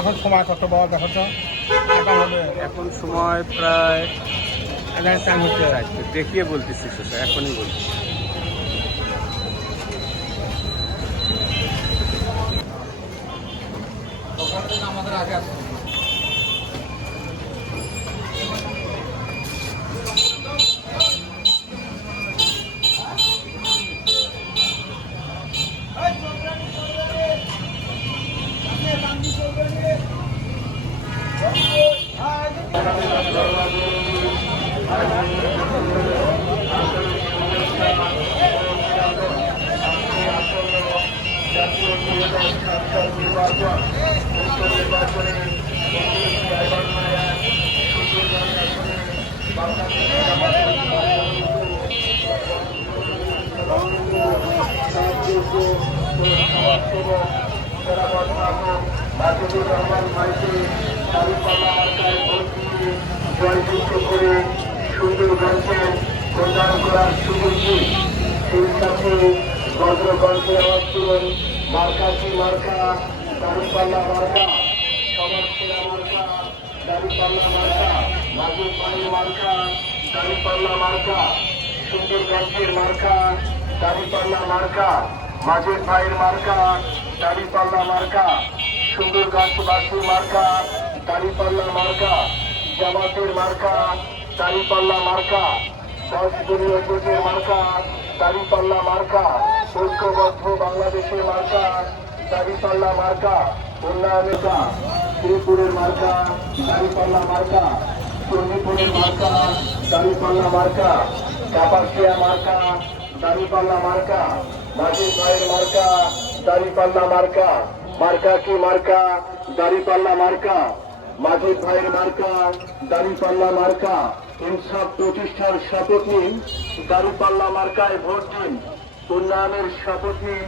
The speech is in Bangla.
এখন সময় কত বাবা দেখো তো? এখন হবে এখন সময় প্রায় এগারো টাইম হচ্ছে। আচ্ছা, দেখিয়ে বলতেছি সেটা, এখনই বলছি। আমাদের আগে আসছে। জয়যুক্ত করে সুন্দরগঞ্জের প্রচার করার সুযোগ নেই। সেই সাথে বজ্রকণ্ঠে আওয়াজ তুলুন মার্কাছি মার্কা, দাঁড়িপাল্লা মার্কা, সবার সেরা মার্কা, দাঁড়িপাল্লা মার্কা, মাগুর পানি মার্কা, দাঁড়িপাল্লা মার্কা, সুন্দরগঞ্জের মার্কা, দাঁড়িপাল্লা মার্কা, মাঝের ভাইয়ের মার্কা, দাঁড়িপাল্লা মার্কা, সুন্দরগঞ্জবাসীর মার্কা, দাঁড়িপাল্লা মার্কা, জামাতের মার্কা, দাঁড়িপাল্লা মার্কা, 10 দলীয় জোটের মার্কা, দাঁড়িপাল্লা মার্কা, ঐক্যবদ্ধ বাংলাদেশের মার্কা, দাঁড়িপাল্লা মার্কা, উন্নয়নের মার্কা, শ্রীপুরের মার্কা, দাঁড়িপাল্লা মার্কা, চণ্ডীপুরের মার্কা, দাঁড়িপাল্লা মার্কা, কাপাসিয়া মার্কা, দাঁড়িপাল্লা মার্কা, মাঝির ভাইয়ের মার্কা, দাঁড়িপাল্লা মার্কা, মার্কা কি মার্কা, দাঁড়িপাল্লা মার্কা, মাঝির ভাইয়ের মার্কা, দাঁড়িপাল্লা মার্কা। ইনসাফ প্রতিষ্ঠার শপথ নিন, দাঁড়িপাল্লা মার্কায় ভোট দিন, উন্নয়নের শপথ নিন।